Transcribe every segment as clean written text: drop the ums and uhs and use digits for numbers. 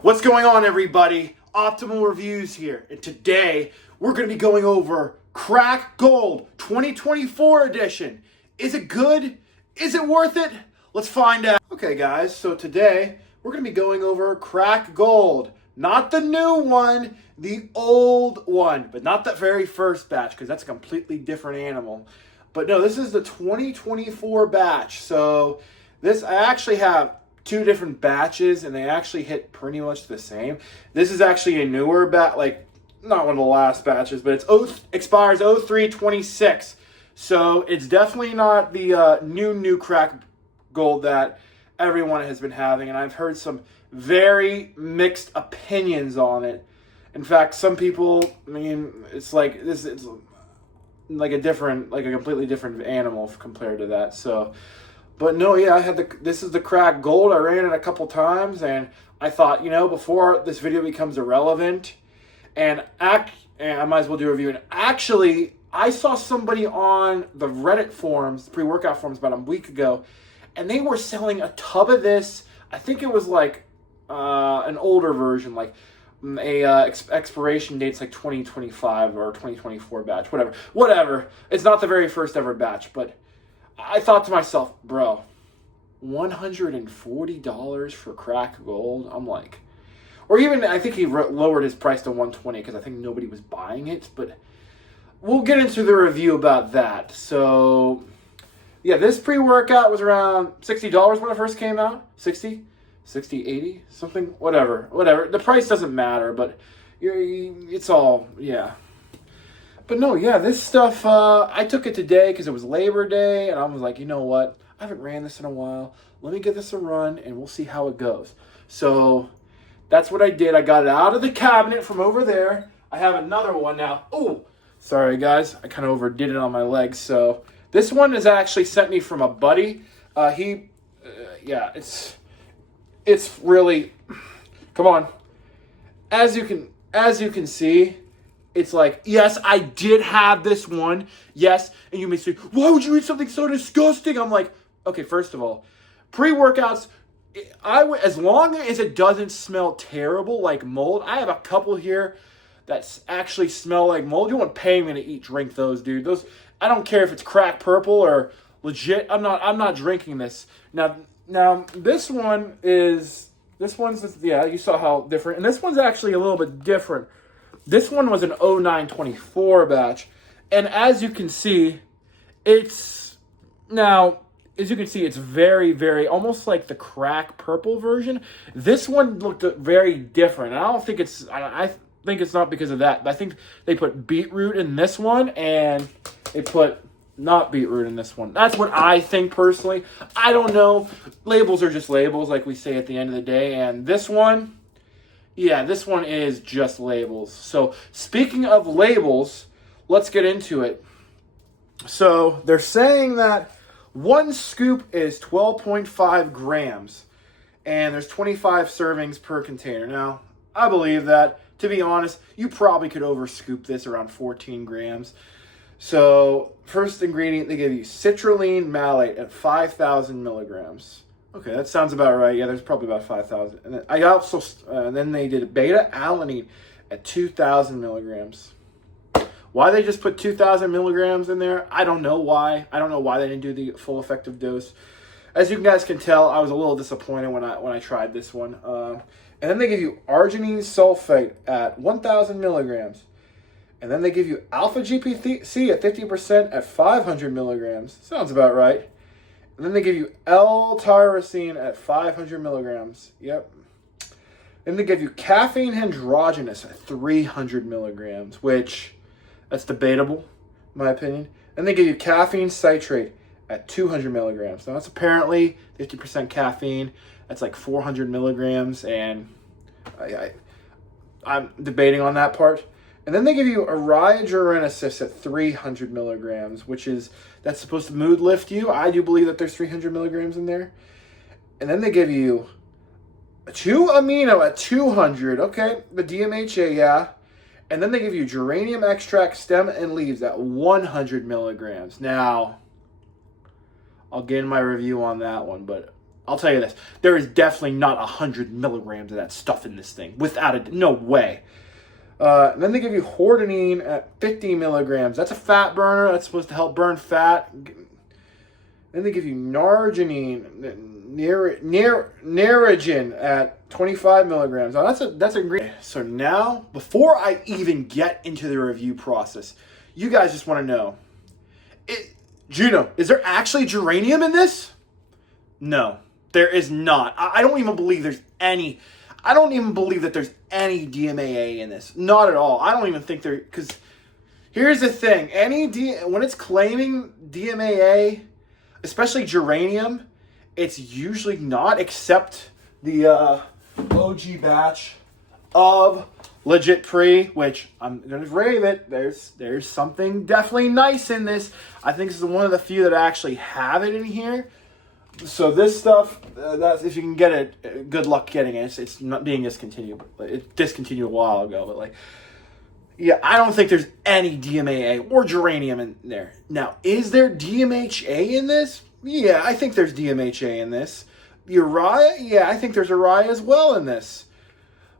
What's going on, everybody? Optimal Reviews here, and today we're going to be going over Crack Gold 2024 edition. Is it good? Is it worth it? Let's find out. Okay, guys, so today we're going to be going over Crack Gold. Not the new one, the old one, but not the very first batch, because that's a completely different animal. But no, this is the 2024 batch. So this, I actually have two different batches, and they actually hit pretty much the same. This is actually a newer batch, like not one of the last batches, but it's expires 03/26. So it's definitely not the new Crack Gold that everyone has been having, and I've heard some very mixed opinions on it. In fact, some people, I mean, it's like this, it's like a completely different animal compared to that. So, but no, yeah, I had this is the Crack Gold. I ran it a couple times, and I thought, before this video becomes irrelevant, and I might as well do a review. And actually, I saw somebody on the Reddit forums, pre-workout forums, about a week ago, and they were selling a tub of this. I think it was like an older version, like expiration date's like 2025 or 2024 batch, whatever. It's not the very first ever batch, but I thought to myself, bro, $140 for Crack Gold? I'm like, or even, I think he lowered his price to $120 because I think nobody was buying it, but we'll get into the review about that. So, yeah, this pre-workout was around $60 when it first came out. 60, 80, something, whatever. The price doesn't matter, but it's all, yeah. But no, yeah, this stuff, I took it today because it was Labor Day, and I was like, you know what? I haven't ran this in a while. Let me give this a run, and we'll see how it goes. So that's what I did. I got it out of the cabinet from over there. I have another one now. Oh, sorry, guys. I kind of overdid it on my legs. So this one is actually sent me from a buddy. Yeah, it's really, come on. As you can see, it's like, yes, I did have this one. Yes, and you may say, why would you eat something so disgusting? I'm like, okay, first of all, pre-workouts, as long as it doesn't smell terrible like mold. I have a couple here that actually smell like mold. You won't pay me to drink those, dude. Those, I don't care if it's crack purple or legit. I'm not drinking this. Now this one's, yeah, you saw how different, and this one's actually a little bit different. This one was an 09/24 batch, and as you can see, it's very, very, almost like the crack purple version. This one looked very different, and I don't think I think it's not because of that, but I think they put beetroot in this one, and they put not beetroot in this one. That's what I think personally. I don't know. Labels are just labels, like we say at the end of the day, and this one, yeah, this one is just labels. So speaking of labels, let's get into it. So they're saying that one scoop is 12.5 grams, and there's 25 servings per container. Now, I believe that. To be honest, you probably could overscoop this around 14 grams. So first ingredient, they give you citrulline malate at 5,000 milligrams. Okay, that sounds about right. Yeah, there's probably about 5,000. And then they did beta alanine at 2,000 milligrams. Why they just put 2,000 milligrams in there, I don't know why. I don't know why they didn't do the full effective dose. As you guys can tell, I was a little disappointed when I tried this one. And then they give you arginine sulfate at 1,000 milligrams. And then they give you alpha GPC at 50% at 500 milligrams. Sounds about right. And then they give you L-tyrosine at 500 milligrams. Yep. Then they give you caffeine hydrogenous at 300 milligrams, which, that's debatable, in my opinion. Then they give you caffeine citrate at 200 milligrams. Now, that's apparently 50% caffeine. That's like 400 milligrams, and I'm debating on that part. And then they give you Ariagenesis at 300 milligrams, that's supposed to mood lift you. I do believe that there's 300 milligrams in there. And then they give you 2-amino at 200. Okay, the DMHA, yeah. And then they give you geranium extract, stem, and leaves at 100 milligrams. Now, I'll get in my review on that one, but I'll tell you this. There is definitely not 100 milligrams of that stuff in this thing. Without it, no way. And then they give you hordenine at 50 milligrams. That's a fat burner. That's supposed to help burn fat. Then they give you narginine, Naragen at 25 milligrams. Now that's a great. So now, before I even get into the review process, you guys just want to know, Juno, is there actually geranium in this? No, there is not. I don't even believe there's any. I don't even believe that there's any DMAA in this. Not at all. I don't even think there, because here's the thing. When it's claiming DMAA, especially geranium, it's usually not, except the OG batch of Legit Pre, which I'm going to rave it. There's something definitely nice in this. I think this is one of the few that actually have it in here. So this stuff, that's, if you can get it, good luck getting it. It's not being discontinued. It discontinued a while ago, but like, yeah, I don't think there's any DMAA or geranium in there. Now, is there DMHA in this? Yeah, I think there's DMHA in this. Uriah? Yeah, I think there's Uriah as well in this.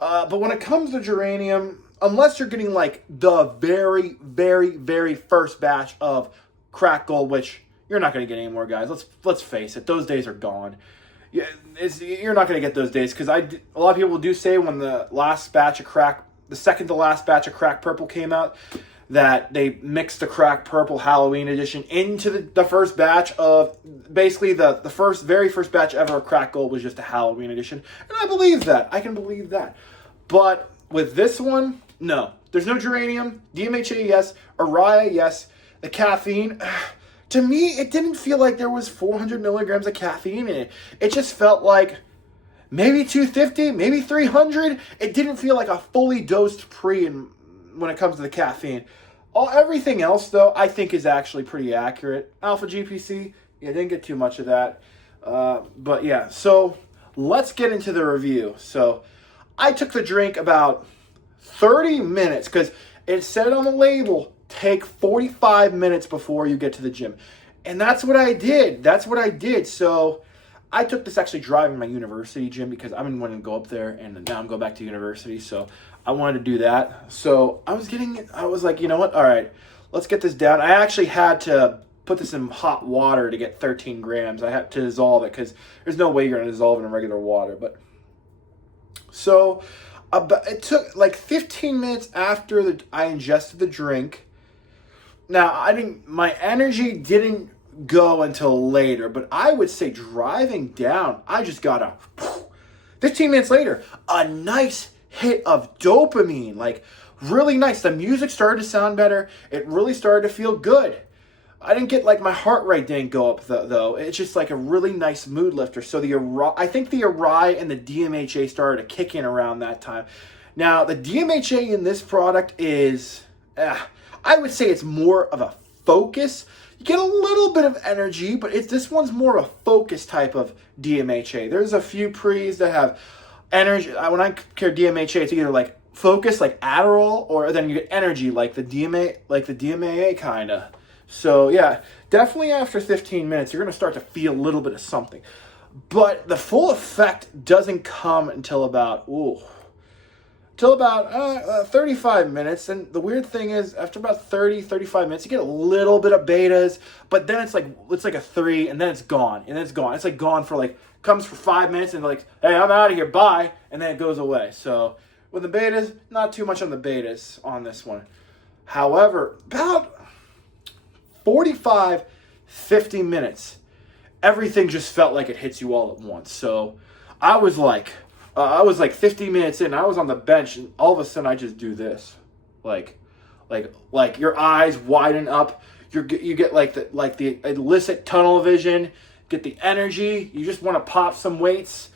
But when it comes to geranium, unless you're getting like the very, very, very first batch of crack gold, which you're not going to get any more, guys. Let's face it. Those days are gone. Yeah, you're not going to get those days, because a lot of people do say when the second to last batch of crack purple came out, that they mixed the crack purple Halloween edition into the first batch of, basically the very first batch ever of crack gold was just a Halloween edition. And I believe that. I can believe that. But with this one, no. There's no geranium. DMHA, yes. Uriah, yes. The caffeine, to me, it didn't feel like there was 400 milligrams of caffeine in it. It just felt like maybe 250, maybe 300. It didn't feel like a fully dosed pre when it comes to the caffeine. Everything else, though, I think is actually pretty accurate. Alpha GPC, yeah, didn't get too much of that. But yeah, so let's get into the review. So I took the drink about 30 minutes, because it said on the label, take 45 minutes before you get to the gym. And that's what I did. So I took this actually driving my university gym, because I've been wanting to go up there, and now I'm going back to university. So I wanted to do that. So I was like, you know what? All right, let's get this down. I actually had to put this in hot water to get 13 grams. I had to dissolve it, because there's no way you're going to dissolve it in regular water. But so it took like 15 minutes after I ingested the drink. Now, my energy didn't go until later, but I would say driving down, I just got 15 minutes later, a nice hit of dopamine, like really nice. The music started to sound better. It really started to feel good. I didn't get, like, my heart rate didn't go up though. It's just like a really nice mood lifter. So I think the Uriah and the DMHA started to kick in around that time. Now, the DMHA in this product is, I would say it's more of a focus. You get a little bit of energy, but this one's more of a focus type of DMHA. There's a few pre's that have energy. When I compare DMHA, it's either like focus, like Adderall, or then you get energy, like the DMAA kind of. So yeah, definitely after 15 minutes, you're going to start to feel a little bit of something. But the full effect doesn't come until about 35 minutes. And the weird thing is, after about 35 minutes, you get a little bit of betas, but then it's like a 3, and then it's gone. It's like gone for comes for 5 minutes, and like, hey, I'm out of here, bye, and then it goes away. So with the betas, not too much on the betas on this one. However, about 45, 50 minutes, everything just felt like it hits you all at once. So I was like 50 minutes in, I was on the bench, and all of a sudden I just do this, like your eyes widen up, you get the illicit tunnel vision, get the energy, you just want to pop some weights.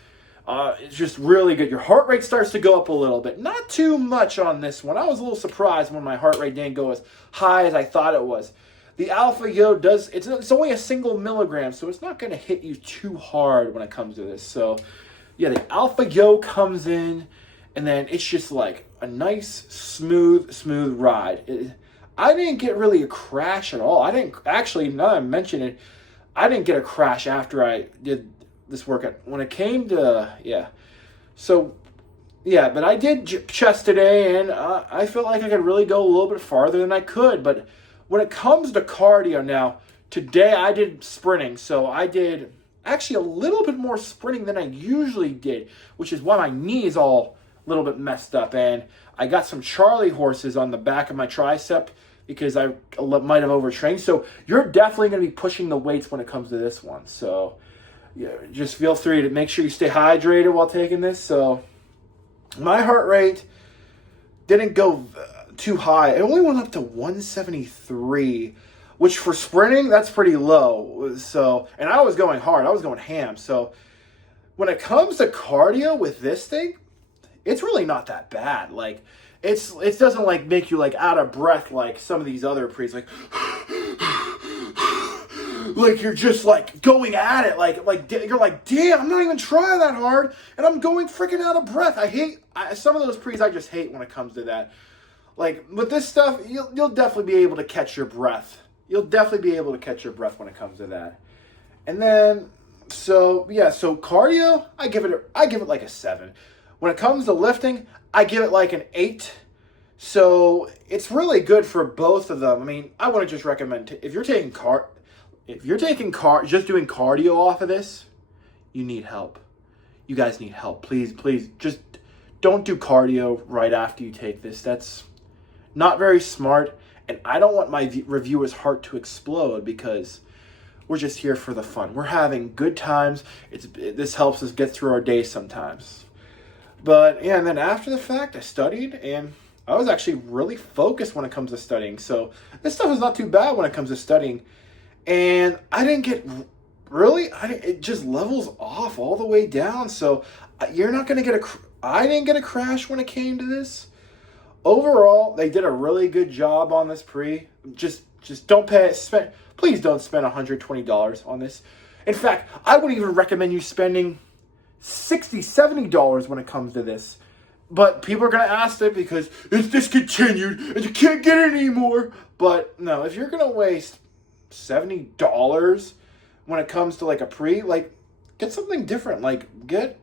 It's just really good. Your heart rate starts to go up a little bit, not too much on this one. I was a little surprised when my heart rate didn't go as high as I thought it was. The Alpha Yo it's only a single milligram, so it's not going to hit you too hard when it comes to this. So yeah, the Alpha Yo comes in, and then it's just like a nice, smooth ride. I didn't get really a crash at all. I didn't, actually, now that I mention it, I didn't get a crash after I did this workout. When it came to, yeah. So, yeah, but I did chest today, and I felt like I could really go a little bit farther than I could. But when it comes to cardio now, today I did sprinting. So I did actually a little bit more sprinting than I usually did, which is why my knee is all a little bit messed up. And I got some Charlie horses on the back of my tricep because I might have overtrained. So you're definitely going to be pushing the weights when it comes to this one. So yeah, just feel free to make sure you stay hydrated while taking this. So my heart rate didn't go too high. It only went up to 173, which for sprinting, that's pretty low. So, and I was going hard. I was going ham. So when it comes to cardio with this thing, it's really not that bad. Like, it doesn't like make you like out of breath like some of these other pre's, like like you're just like going at it, like you're like, damn, I'm not even trying that hard, and I'm going freaking out of breath. I hate some of those pre's. I just hate when it comes to that. Like with this stuff, you'll definitely be able to catch your breath. You'll definitely be able to catch your breath when it comes to that. And then, so yeah, so cardio, I give it like a 7. When it comes to lifting, I give it like an 8. So it's really good for both of them. I mean, I want to just recommend if you're taking just doing cardio off of this, you need help. You guys need help. Please, just don't do cardio right after you take this. That's not very smart. And I don't want my reviewer's heart to explode because we're just here for the fun. We're having good times. This helps us get through our day sometimes. But yeah, and then after the fact, I studied, and I was actually really focused when it comes to studying. So this stuff is not too bad when it comes to studying. And I didn't get it just levels off all the way down. So you're not going to get I didn't get a crash when it came to this. Overall, they did a really good job on this pre. Just please don't spend $120 on this. In fact, I wouldn't even recommend you spending $60, $70 when it comes to this. But people are going to ask it because it's discontinued and you can't get it anymore. But no, if you're going to waste $70 when it comes to like a pre, like get something different. Like get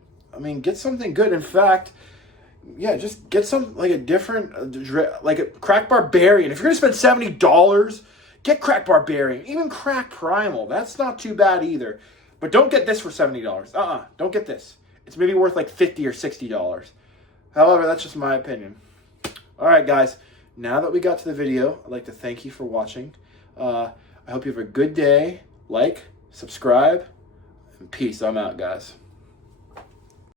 something good. In fact, yeah, just get some like a different, like a Crack Barbarian. If you're going to spend $70, get Crack Barbarian. Even Crack Primal. That's not too bad either. But don't get this for $70. Don't get this. It's maybe worth like $50 or $60. However, that's just my opinion. All right, guys. Now that we got to the video, I'd like to thank you for watching. I hope you have a good day. Like, subscribe, and peace. I'm out, guys.